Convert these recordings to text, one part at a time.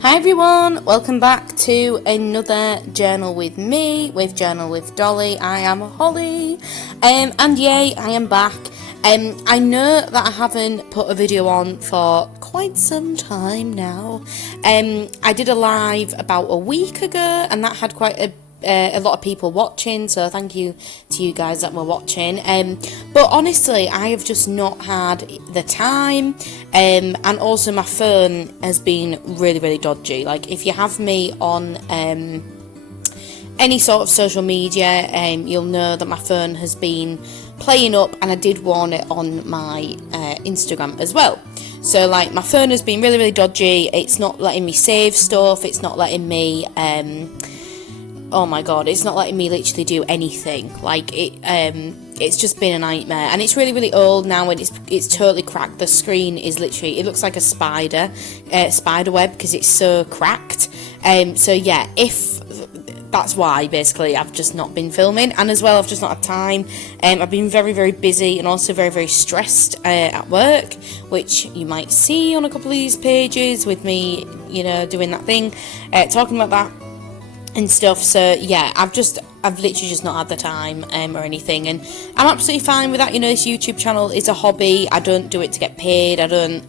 Hi everyone, welcome back to another journal with me, with Journal with Dolly. I am Holly, and yay, I am back. I know that I haven't put a video on for quite some time now. I did a live about a week ago, and that had quite a lot of people watching, so thank you to you guys that were watching. But honestly, I have just not had the time, and also my phone has been really dodgy. Like, if you have me on any sort of social media, you'll know that my phone has been playing up, and I did warn it on my Instagram as well. So like, my phone has been really dodgy. It's not letting me save stuff, it's not letting me oh my god, it's not letting me literally do anything. Like, it's just been a nightmare, and it's really old now, and it's totally cracked. The screen is literally, it looks like a spider web because it's so cracked. So yeah, that's why basically I've just not been filming, and as well I've just not had time. I've been very busy, and also very stressed at work, which you might see on a couple of these pages with me, you know, doing that thing, talking about that and stuff. So yeah, I've literally just not had the time or anything, and I'm absolutely fine with that. You know, this YouTube channel is a hobby. I don't do it to get paid. I don't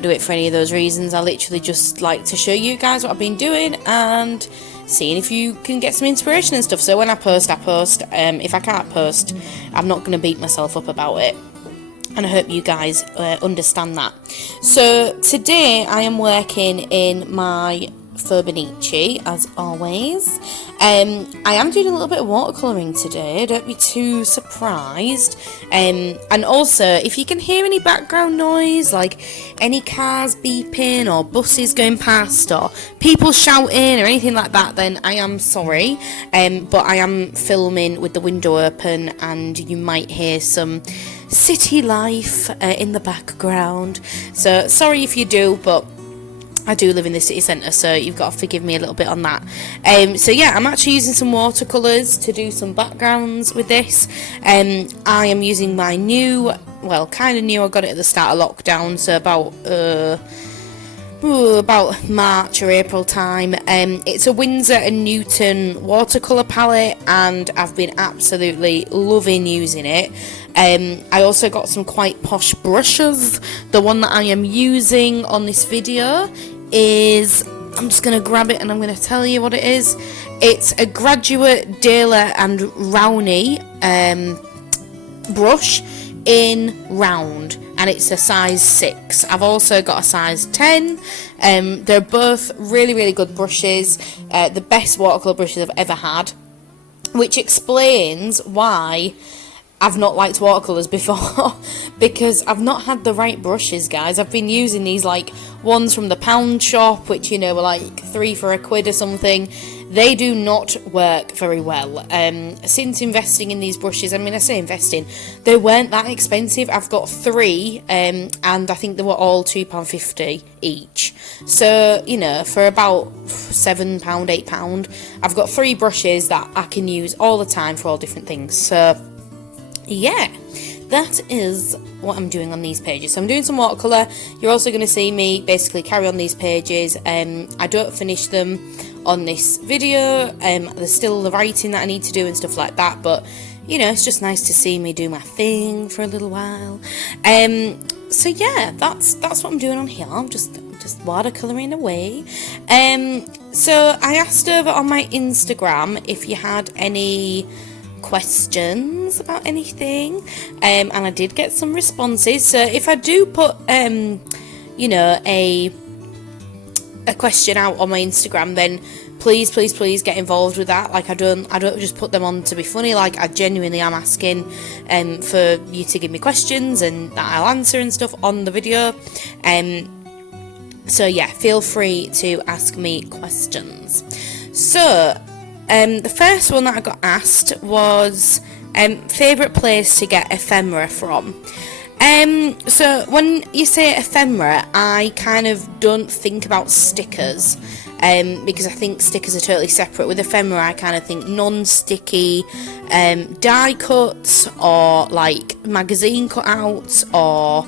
do it for any of those reasons. I literally just like to show you guys what I've been doing and seeing if you can get some inspiration and stuff. So when I post, I post. If I can't post, I'm not going to beat myself up about it, and I hope you guys understand that. So today I am working in my Furniture as always. I am doing a little bit of watercolouring today, don't be too surprised. And also, if you can hear any background noise, like any cars beeping or buses going past or people shouting or anything like that, then I am sorry. But I am filming with the window open, and you might hear some city life in the background, so sorry if you do, but I do live in the city centre, so you've got to forgive me a little bit on that. So yeah, I'm actually using some watercolours to do some backgrounds with this. I am using my new, well, kind of new, I got it at the start of lockdown, so about March or April time. It's a Winsor & Newton watercolour palette, and I've been absolutely loving using it. I also got some quite posh brushes. The one that I am using on this video is, I'm just going to grab it and I'm going to tell you what it is. It's a Graduate Daler and Rowney brush in round, and it's a size 6. I've also got a size 10. They're both really good brushes, the best watercolour brushes I've ever had, which explains why I've not liked watercolours before, because I've not had the right brushes, guys. I've been using these, like, ones from the pound shop, which, you know, were like £3 for £1 or something. They do not work very well. Since investing in these brushes, I mean, I say investing, they weren't that expensive. I've got 3, and I think they were all £2.50 each. So, you know, for about £7, £8, I've got 3 brushes that I can use all the time for all different things. So yeah, that is what I'm doing on these pages. So I'm doing some watercolour. You're also going to see me basically carry on these pages. I don't finish them on this video. There's still the writing that I need to do and stuff like that, but you know, it's just nice to see me do my thing for a little while. So yeah, that's what I'm doing on here. I'm just watercolouring away. So I asked over on my Instagram if you had any questions about anything, and I did get some responses. So if I do put you know, a question out on my Instagram, then please get involved with that. Like, I don't just put them on to be funny. Like, I genuinely am asking for you to give me questions, and that I'll answer and stuff on the video. So yeah, feel free to ask me questions. So the first one that I got asked was favourite place to get ephemera from. So when you say ephemera, I kind of don't think about stickers, because I think stickers are totally separate. With ephemera, I kind of think non-sticky die cuts, or like magazine cutouts, or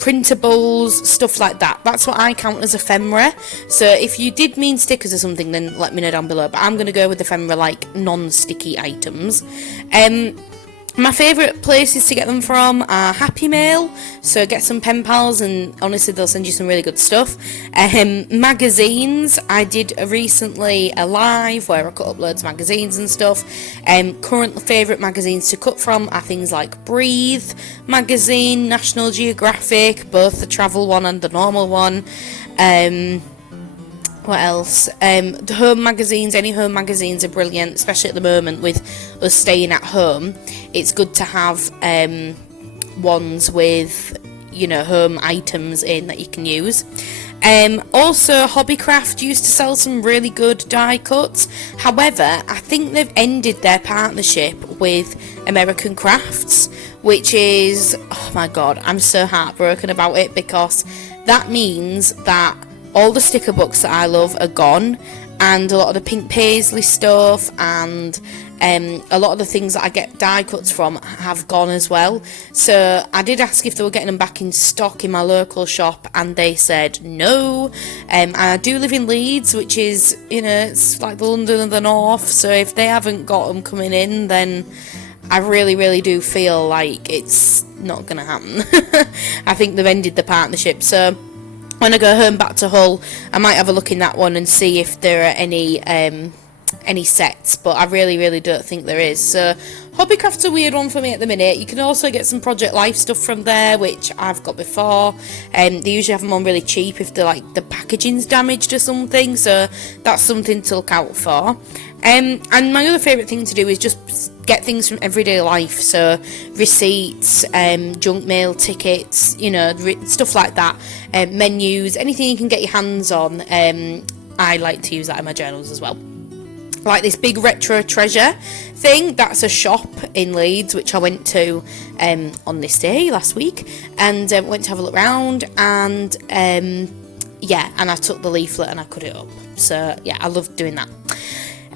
printables, stuff like that. That's what I count as ephemera. So if you did mean stickers or something, then let me know down below, but I'm going to go with ephemera, like non-sticky items. My favourite places to get them from are Happy Mail, so get some pen pals and honestly they'll send you some really good stuff. Magazines, I did recently a live where I cut up loads of magazines and stuff. Current favourite magazines to cut from are things like Breathe magazine, National Geographic, both the travel one and the normal one. What else? The home magazines, any home magazines are brilliant, especially at the moment with us staying at home. It's good to have ones with, you know, home items in that you can use. Also, Hobbycraft used to sell some really good die cuts. However, I think they've ended their partnership with American Crafts, which is, oh my god, I'm so heartbroken about it, because that means that all the sticker books that I love are gone, and a lot of the pink paisley stuff and a lot of the things that I get die cuts from have gone as well. So I did ask if they were getting them back in stock in my local shop, and they said no. I do live in Leeds, which is, you know, it's like the London of the North, so if they haven't got them coming in, then I really do feel like it's not going to happen. I think they've ended the partnership, so when I go home back to Hull, I might have a look in that one and see if there are any sets, but I really don't think there is. So Hobbycraft's a weird one for me at the minute. You can also get some Project Life stuff from there, which I've got before. They usually have them on really cheap if they're like the packaging's damaged or something, so that's something to look out for. And my other favourite thing to do is just get things from everyday life, so receipts, junk mail, tickets, you know, stuff like that, menus, anything you can get your hands on. I like to use that in my journals as well. Like this big retro treasure thing, that's a shop in Leeds which I went to on this day last week, and went to have a look around, and yeah, and I took the leaflet and I cut it up. So yeah, I love doing that.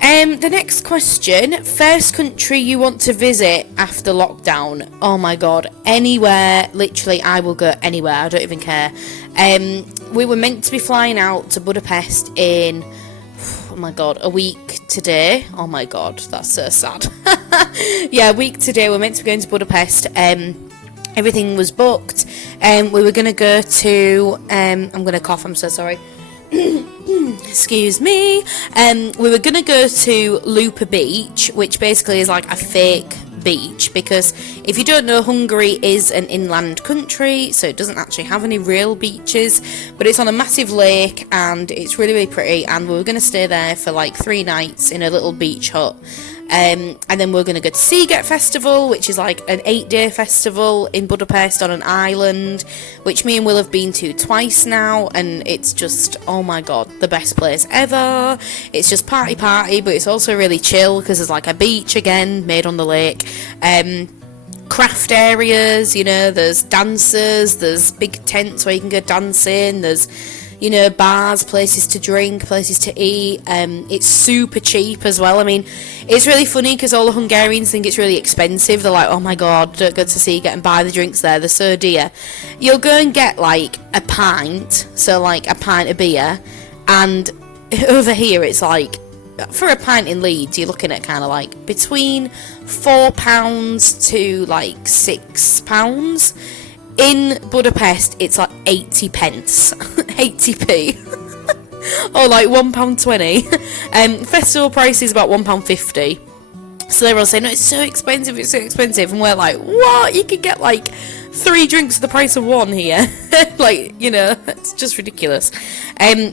The next question, first country you want to visit after lockdown? Oh my god, anywhere, literally I will go anywhere, I don't even care. We were meant to be flying out to Budapest in, oh my god, a week today. Oh my god, that's so sad. Yeah, a week today we're meant to be going to Budapest. Everything was booked, we were going to go to, I'm going to cough, I'm so sorry. Excuse me. We were going to go to Lupa Beach, which basically is like a fake beach, because if you don't know, Hungary is an inland country, so it doesn't actually have any real beaches, but it's on a massive lake and it's really pretty, and we were going to stay there for like 3 nights in a little beach hut. And then we're going to go to Seagate Festival, which is like an 8-day festival in Budapest on an island, which me and Will have been to twice now, and it's just, oh my god, the best place ever. It's just party, but it's also really chill because there's like a beach again made on the lake. Craft areas, you know, there's dancers, there's big tents where you can go dancing, there's, you know, bars, places to drink, places to eat. It's super cheap as well. I mean, it's really funny because all the Hungarians think it's really expensive. They're like, oh my god, don't go to Seagate and buy the drinks there, they're so dear. You'll go and get like a pint, so like a pint of beer, and over here it's like, for a pint in Leeds, you're looking at kind of like between £4 to like £6. In Budapest, it's like 80 pence, 80p, or like £1.20. Festival price is about £1.50. So they're all saying, no, it's so expensive, and we're like, what? You could get like 3 drinks for the price of 1 here. Like, you know, it's just ridiculous.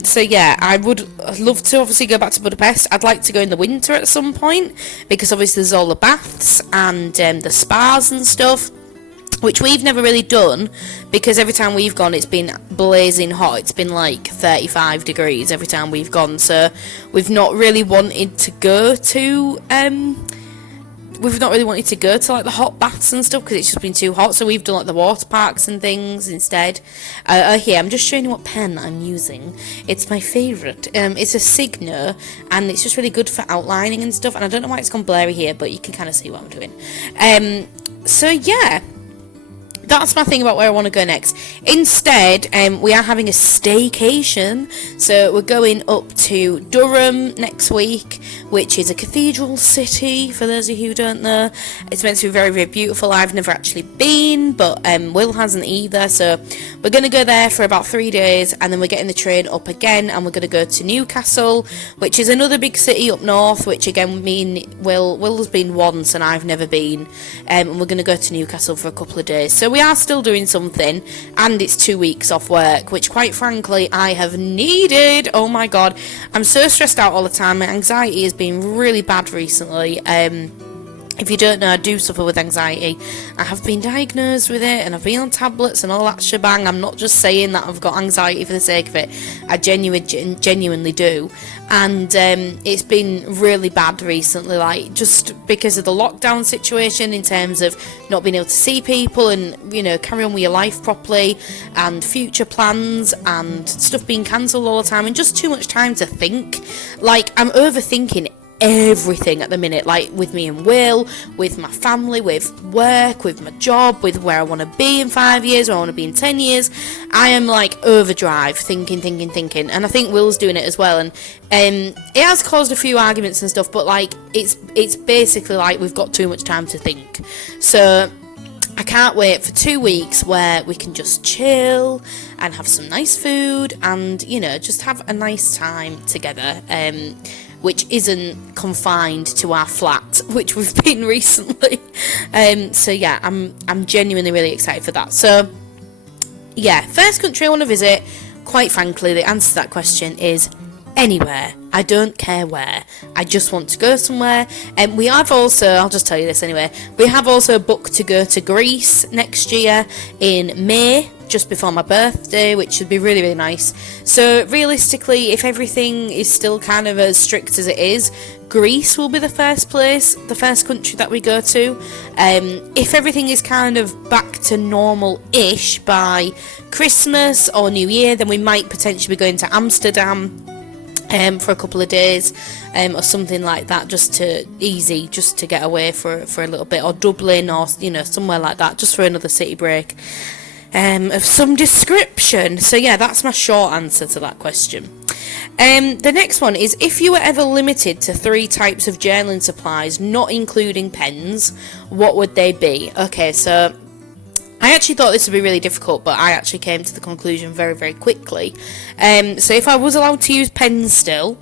So yeah, I would love to obviously go back to Budapest. I'd like to go in the winter at some point, because obviously there's all the baths and the spas and stuff, which we've never really done, because every time we've gone it's been blazing hot. It's been like 35 degrees every time we've gone, so we've not really wanted to go to like the hot baths and stuff, because it's just been too hot. So we've done like the water parks and things instead. Here, I'm just showing you what pen I'm using. It's my favourite. It's a Signo, and it's just really good for outlining and stuff, and I don't know why it's gone blurry here, but you can kind of see what I'm doing. So yeah, that's my thing about where I want to go next. Instead, we are having a staycation, so we're going up to Durham next week, which is a cathedral city, for those of you who don't know. It's meant to be very, very beautiful. I've never actually been, but Will hasn't either, so we're going to go there for about 3 days, and then we're getting the train up again, and we're going to go to Newcastle, which is another big city up north, which again, me and Will's been once, and I've never been, and we're going to go to Newcastle for a couple of days. So we are still doing something, and it's 2 weeks off work, which quite frankly I have needed. Oh my god, I'm so stressed out all the time. My anxiety has been really bad recently. If you don't know, I do suffer with anxiety. I have been diagnosed with it, and I've been on tablets and all that shebang. I'm not just saying that I've got anxiety for the sake of it. I genuinely do. And it's been really bad recently, like, just because of the lockdown situation, in terms of not being able to see people and, you know, carry on with your life properly, and future plans and stuff being cancelled all the time, and just too much time to think. Like, I'm overthinking everything at the minute, like with me and Will, with my family, with work, with my job, with where I want to be in 5 years, where I want to be in 10 years. I am like overdrive, thinking, and I think Will's doing it as well, and it has caused a few arguments and stuff, but like it's basically like we've got too much time to think. So I can't wait for 2 weeks where we can just chill and have some nice food and, you know, just have a nice time together, which isn't confined to our flat, which we've been recently. So yeah, I'm genuinely really excited for that. So yeah, first country I want to visit, quite frankly, the answer to that question is anywhere. I don't care where. I just want to go somewhere. And we have also, I'll just tell you this anyway, we have also booked to go to Greece next year in May, just before my birthday, which should be really, really nice. So realistically, if everything is still kind of as strict as it is, Greece will be the first country that we go to. If everything is kind of back to normal-ish by Christmas or New Year, then we might potentially be going to Amsterdam for a couple of days, or something like that, just to get away for a little bit, or Dublin, or, you know, somewhere like that, just for another city break of some description. So yeah, that's my short answer to that question. The next one is, if you were ever limited to 3 types of journaling supplies, not including pens, what would they be? Okay, so I actually thought this would be really difficult, but I actually came to the conclusion very, very quickly. So if I was allowed to use pens still,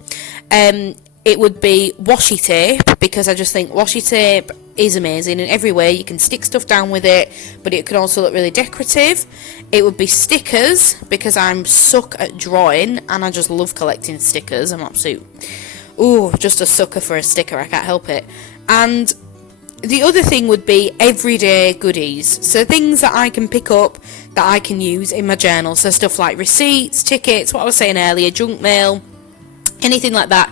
it would be washi tape, because I just think washi tape is amazing in every way. You can stick stuff down with it, but it can also look really decorative. It would be stickers, because I'm suck at drawing, and I just love collecting stickers. I'm just a sucker for a sticker, I can't help it. And the other thing would be everyday goodies, so things that I can pick up that I can use in my journal, so stuff like receipts, tickets, what I was saying earlier, junk mail, anything like that,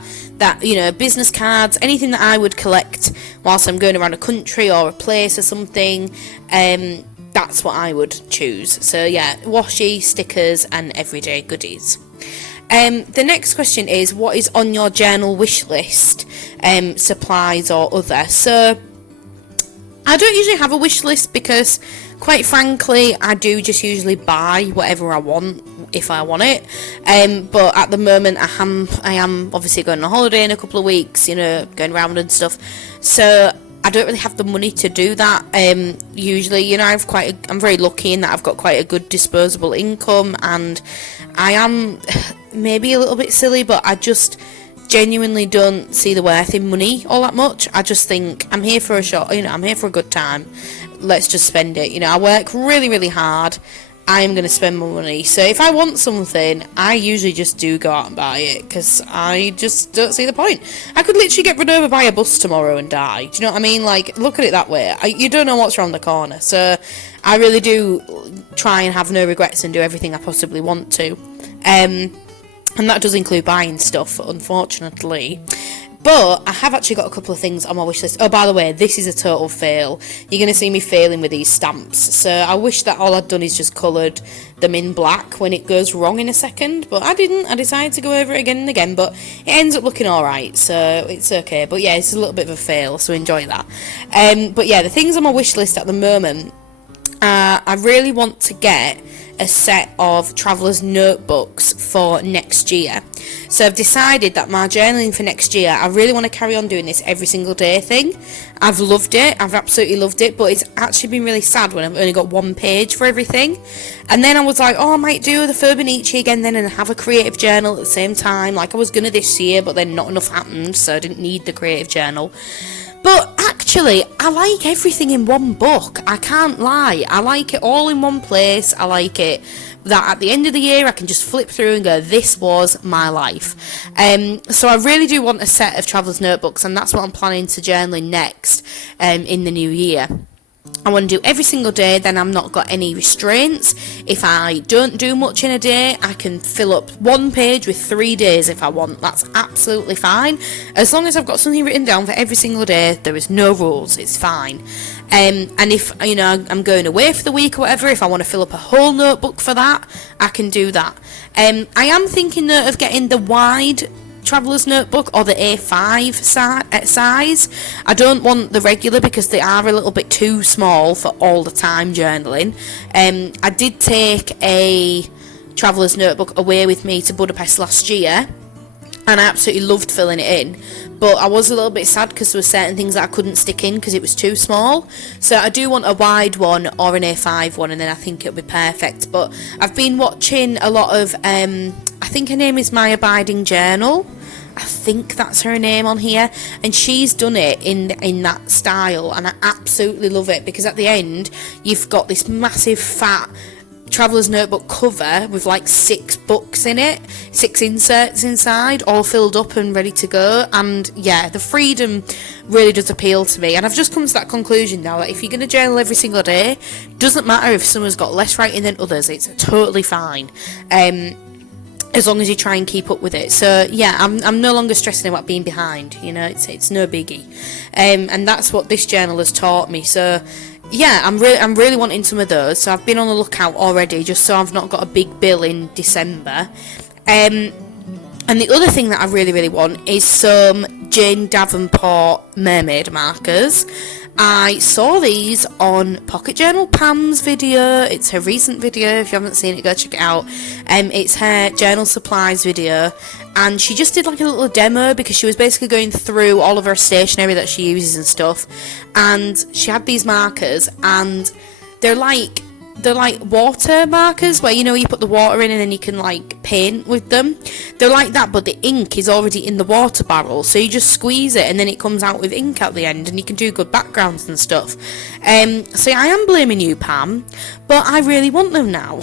you know, business cards, anything that I would collect whilst I'm going around a country or a place or something. That's what I would choose. So yeah, washi, stickers, and everyday goodies. The next question is, what is on your journal wish list, supplies or other? So I don't usually have a wish list, because quite frankly, I do just usually buy whatever I want if I want it. But at the moment, I am obviously going on a holiday in a couple of weeks, you know, going around and stuff. So I don't really have the money to do that. Usually, you know, I'm very lucky in that I've got quite a good disposable income, and I am maybe a little bit silly, but I just genuinely don't see the worth in money all that much. I just think I'm here for I'm here for a good time. Let's just spend it. You know, I work really, really hard. I am going to spend my money. So if I want something, I usually just do go out and buy it, because I just don't see the point. I could literally get run over by a bus tomorrow and die. Do you know what I mean? Like, look at it that way. You don't know what's around the corner. So I really do try and have no regrets and do everything I possibly want to. And that does include buying stuff, unfortunately. But I have actually got a couple of things on my wish list. Oh, by the way, this is a total fail. You're going to see me failing with these stamps. So I wish that all I'd done is just coloured them in black when it goes wrong in a second. But I didn't. I decided to go over it again and again. But it ends up looking alright, so it's okay. But yeah, it's a little bit of a fail, so enjoy that. But yeah, the things on my wish list at the moment I really want to get a set of traveller's notebooks for next year. So I've decided that my journaling for next year, I really want to carry on doing this every single day thing. I've loved it, I've absolutely loved it, but it's actually been really sad when I've only got one page for everything. And then I was like, oh, I might do the Fibonacci again then and have a creative journal at the same time, like I was gonna this year, but then not enough happened, so I didn't need the creative journal. But actually, I like everything in one book. I can't lie. I like it all in one place. I like it that at the end of the year, I can just flip through and go, this was my life. So I really do want a set of traveller's notebooks, and that's what I'm planning to journal in next in the new year. I want to do every single day, then I'm not got any restraints. If I don't do much in a day, I can fill up one page with 3 days if I want. That's absolutely fine. As long as I've got something written down for every single day, there is no rules, it's fine. And if, you know, I'm going away for the week or whatever, if I want to fill up a whole notebook for that, I can do that. I am thinking though of getting the wide traveller's notebook or the A5 size. I don't want the regular because they are a little bit too small for all the time journaling. I did take a traveller's notebook away with me to Budapest last year, and I absolutely loved filling it in, but I was a little bit sad because there were certain things that I couldn't stick in because it was too small. So I do want a wide one or an A5 one, and then I think it'll be perfect. But I've been watching a lot of I think her name is My Abiding Journal, I think that's her name on here, and she's done it in that style, and I absolutely love it because at the end you've got this massive fat traveller's notebook cover with like 6 books in it, 6 inserts inside, all filled up and ready to go. And yeah, the freedom really does appeal to me, and I've just come to that conclusion now that if you're going to journal every single day, doesn't matter if someone's got less writing than others, it's totally fine. As long as you try and keep up with it. So yeah, I'm no longer stressing about being behind, you know, it's no biggie. And that's what this journal has taught me. So yeah, I'm really wanting some of those. So I've been on the lookout already, just so I've not got a big bill in December. And the other thing that I really want is some Jane Davenport mermaid markers. I saw these on Pocket Journal Pam's video. It's her recent video. If you haven't seen it, go check it out. It's her journal supplies video, and she just did like a little demo because she was basically going through all of her stationery that she uses and stuff, and she had these markers, and they're like water markers where, you know, you put the water in and then you can like paint with them. They're like that, but the ink is already in the water barrel, so you just squeeze it and then it comes out with ink at the end, and you can do good backgrounds and stuff. So I am blaming you, Pam, but I really want them now.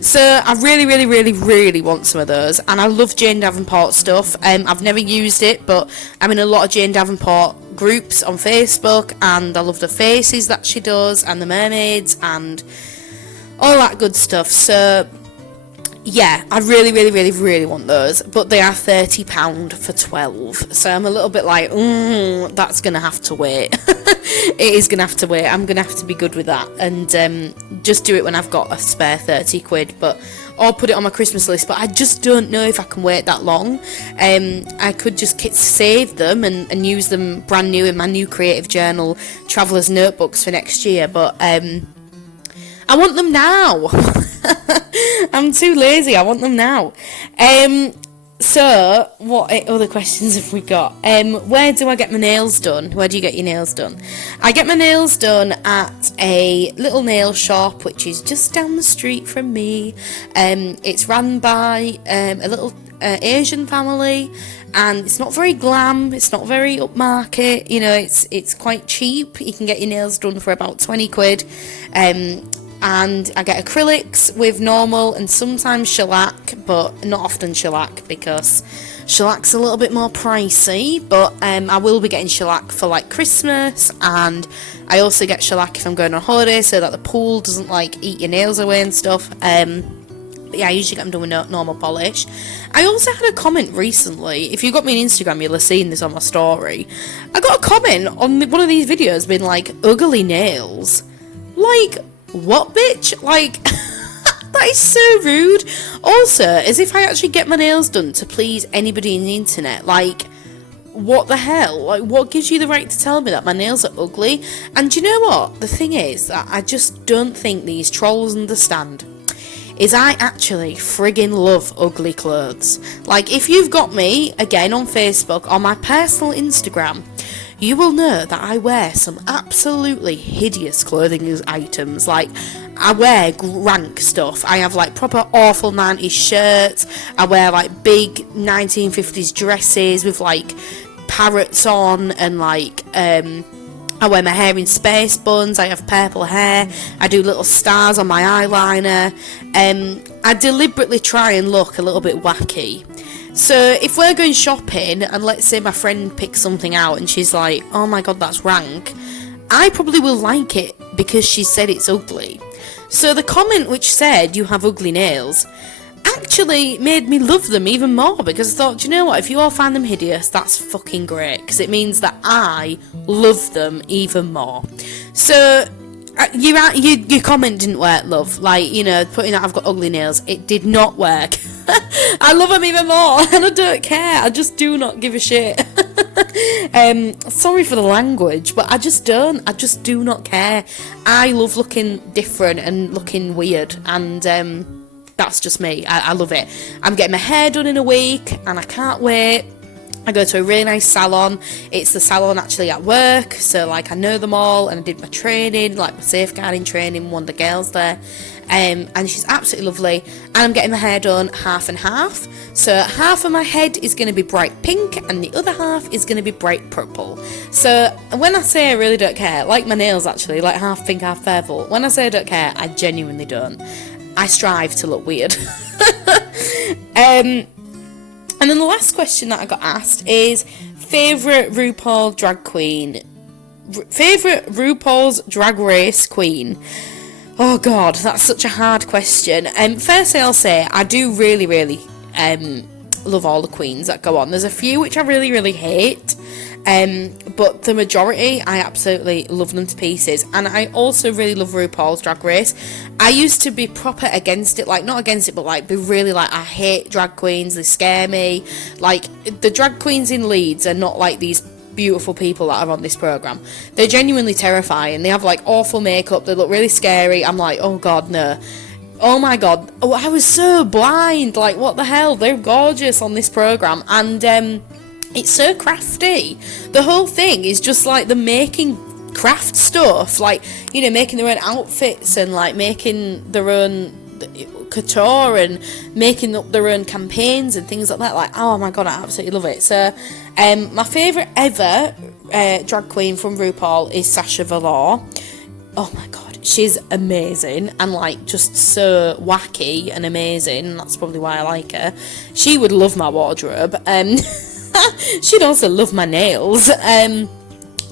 So I really want some of those, and I love Jane Davenport stuff. I've never used it, but I'm in a lot of Jane Davenport groups on Facebook, and I love the faces that she does and the mermaids and all that good stuff. So yeah, I really want those, but they are £30 for 12, so I'm a little bit like, that's gonna have to wait. It is gonna have to wait. I'm gonna have to be good with that and just do it when I've got a spare 30 quid, but or put it on my Christmas list. But I just don't know if I can wait that long. I could just save them and use them brand new in my new creative journal traveller's notebooks for next year, but I want them now. I'm too lazy. I want them now. So what other questions have we got? Where do I get my nails done? Where do you get your nails done? I get my nails done at a little nail shop which is just down the street from me. It's run by a little Asian family, and it's not very glam, it's not very upmarket, you know, it's quite cheap. You can get your nails done for about 20 quid. And I get acrylics with normal and sometimes shellac, but not often shellac because shellac's a little bit more pricey. But I will be getting shellac for like Christmas, and I also get shellac if I'm going on holiday so that the pool doesn't like eat your nails away and stuff. But yeah, I usually get them done with normal polish. I also had a comment recently. If you got me on Instagram, you'll have seen this on my story. I got a comment on one of these videos being like, ugly nails. Like, what, bitch? Like, that is so rude. Also, as if I actually get my nails done to please anybody on the internet. Like, what the hell? Like, what gives you the right to tell me that my nails are ugly? And do you know what? The thing is that I just don't think these trolls understand is I actually friggin' love ugly clothes. Like, if you've got me, again, on Facebook, on my personal Instagram, you will know that I wear some absolutely hideous clothing items. Like, I wear rank stuff. I have, like, proper awful 90s shirts. I wear, like, big 1950s dresses with, like, parrots on, and, like, I wear my hair in space buns. I have purple hair. I do little stars on my eyeliner. I deliberately try and look a little bit wacky. So if we're going shopping and let's say my friend picks something out and she's like, oh my god, that's rank, I probably will like it because she said it's ugly. So the comment which said you have ugly nails actually made me love them even more, because I thought, do you know what, if you all find them hideous, that's fucking great, because it means that I love them even more. So your comment didn't work, love. Like, you know, putting out I've got ugly nails, it did not work. I love them even more, and I don't care. I just do not give a shit. Sorry for the language, but I just don't. I just do not care. I love looking different and looking weird, and that's just me. I love it. I'm getting my hair done in a week, and I can't wait. I go to a really nice salon. It's the salon actually at work, so like I know them all, and I did my training, like my safeguarding training, one of the girls there, and she's absolutely lovely. And I'm getting my hair done half and half, so half of my head is going to be bright pink and the other half is going to be bright purple. So when I say I really don't care, like my nails actually, like half pink, half purple, when I say I don't care, I genuinely don't. I strive to look weird. And then the last question that I got asked is favourite RuPaul drag queen. Favourite RuPaul's Drag Race queen. Oh god, that's such a hard question. Firstly, I'll say I do really, really love all the queens that go on. There's a few which I really, really hate. But the majority, I absolutely love them to pieces. And I also really love RuPaul's Drag Race. I used to be proper against it, like, not against it, but like be really like, I hate drag queens, they scare me. Like, the drag queens in Leeds are not like these beautiful people that are on this programme. They're genuinely terrifying. They have like awful makeup, they look really scary. I'm like, oh god, no. Oh my god, oh, I was so blind, like, what the hell, they're gorgeous on this programme. And it's so crafty. The whole thing is just like the making craft stuff, like, you know, making their own outfits and like making their own couture and making up their own campaigns and things like that. Like, oh my god, I absolutely love it. So my favourite ever drag queen from RuPaul is Sasha Valor. Oh my god, she's amazing and like just so wacky and amazing. That's probably why I like her. She would love my wardrobe. She'd also love my nails.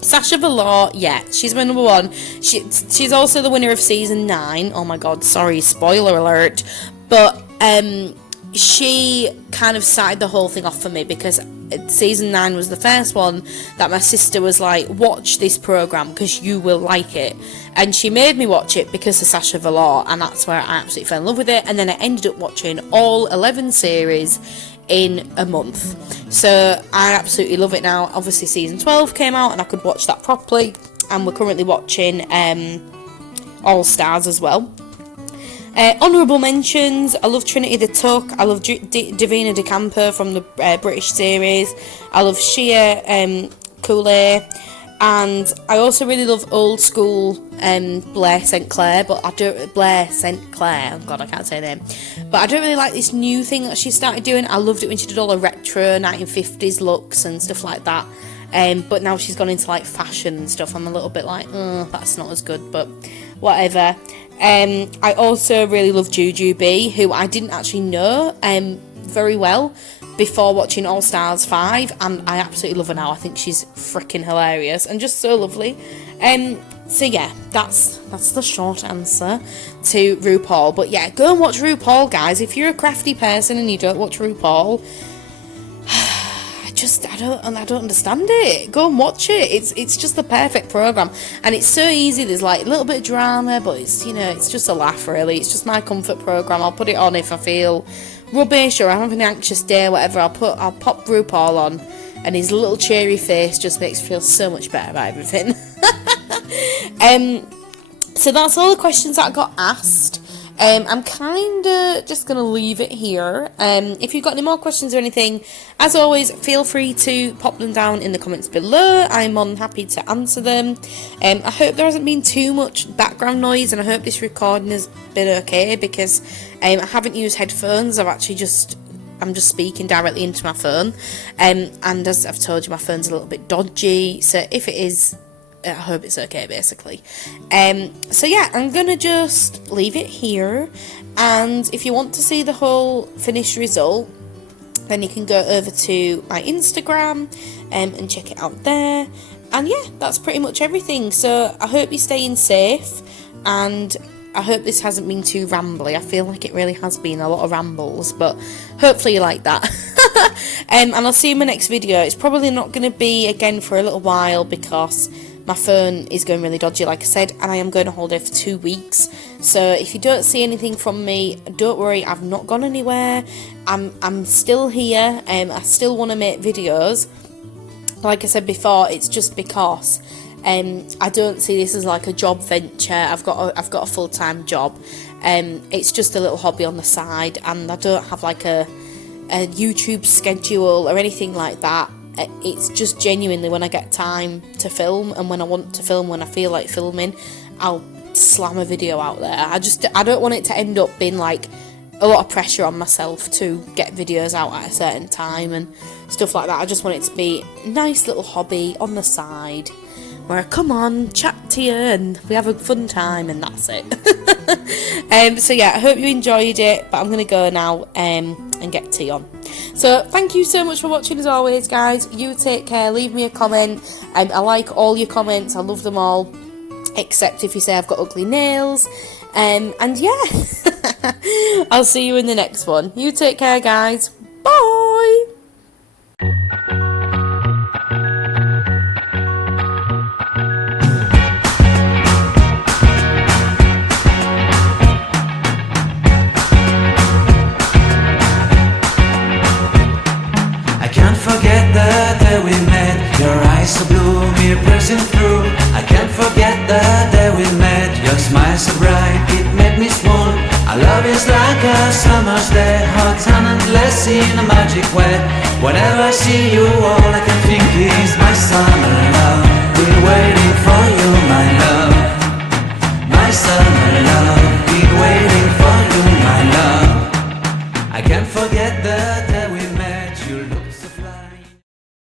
Sasha Valor, yeah, she's my number one. She's also the winner of season 9. Oh my god, sorry, spoiler alert. But she kind of started the whole thing off for me, because season 9 was the first one that my sister was like, watch this programme because you will like it. And she made me watch it because of Sasha Valor, and that's where I absolutely fell in love with it. And then I ended up watching all 11 series in a month. So I absolutely love it now. Obviously season 12 came out and I could watch that properly, and we're currently watching All Stars as well. Honourable mentions, I love Trinity the Tuck, I love Davina De Campo from the British series, I love Shia Coulee, and I also really love old school Blair St. Clair, but I don't, Blair St. Clair, oh god, I can't say her name, but I don't really like this new thing that she started doing. I loved it when she did all the retro 1950s looks and stuff like that, but now she's gone into like fashion and stuff. I'm a little bit like, that's not as good, but whatever. I also really love Jujubee, who I didn't actually know very well before watching All Stars 5, and I absolutely love her now. I think she's freaking hilarious and just so lovely. So yeah, that's the short answer to RuPaul. But yeah, go and watch RuPaul, guys. If you're a crafty person and you don't watch RuPaul, I don't understand it. Go and watch it. It's just the perfect program, and it's so easy. There's like a little bit of drama, but it's, you know, it's just a laugh really. It's just my comfort program. I'll put it on if I feel rubbish or I'm having an anxious day or whatever. I'll pop RuPaul on, and his little cheery face just makes me feel so much better about everything. So that's all the questions that I got asked. I'm kind of just going to leave it here. If you've got any more questions or anything, as always, feel free to pop them down in the comments below. I'm more than happy to answer them. I hope there hasn't been too much background noise, and I hope this recording has been okay, because I haven't used headphones. I'm just speaking directly into my phone. And as I've told you, my phone's a little bit dodgy, so if it is, I hope it's okay, basically. So yeah, I'm gonna just leave it here, and if you want to see the whole finished result, then you can go over to my Instagram and check it out there. And yeah, that's pretty much everything. So I hope you're staying safe, and I hope this hasn't been too rambly. I feel like it really has been a lot of rambles, but hopefully you like that. And I'll see you in my next video. It's probably not going to be again for a little while, because my phone is going really dodgy, like I said, and I am going on holiday for 2 weeks. So if you don't see anything from me, don't worry, I've not gone anywhere. I'm still here. I still want to make videos. Like I said before, it's just because I don't see this as like a job venture. I've got a full-time job. It's just a little hobby on the side, and I don't have like a YouTube schedule or anything like that. It's just genuinely when I get time to film, and when I want to film, when I feel like filming, I'll slam a video out there. I don't want it to end up being like a lot of pressure on myself to get videos out at a certain time and stuff like that. I just want it to be a nice little hobby on the side, where I come on, chat to you, and we have a fun time, and that's it. So yeah, I hope you enjoyed it, but I'm going to go now and get tea on. So thank you so much for watching as always, guys. You take care, leave me a comment. I like all your comments, I love them all, except if you say I've got ugly nails. And yeah, I'll see you in the next one. You take care, guys. Bye! Forget the day we met. Your eyes so blue, me piercing through. I can't forget the day we met. Your smile so bright, it made me swoon. Our love is like a summer's day, hot and endless in a magic way. Whenever I see you, all I can think is my summer love.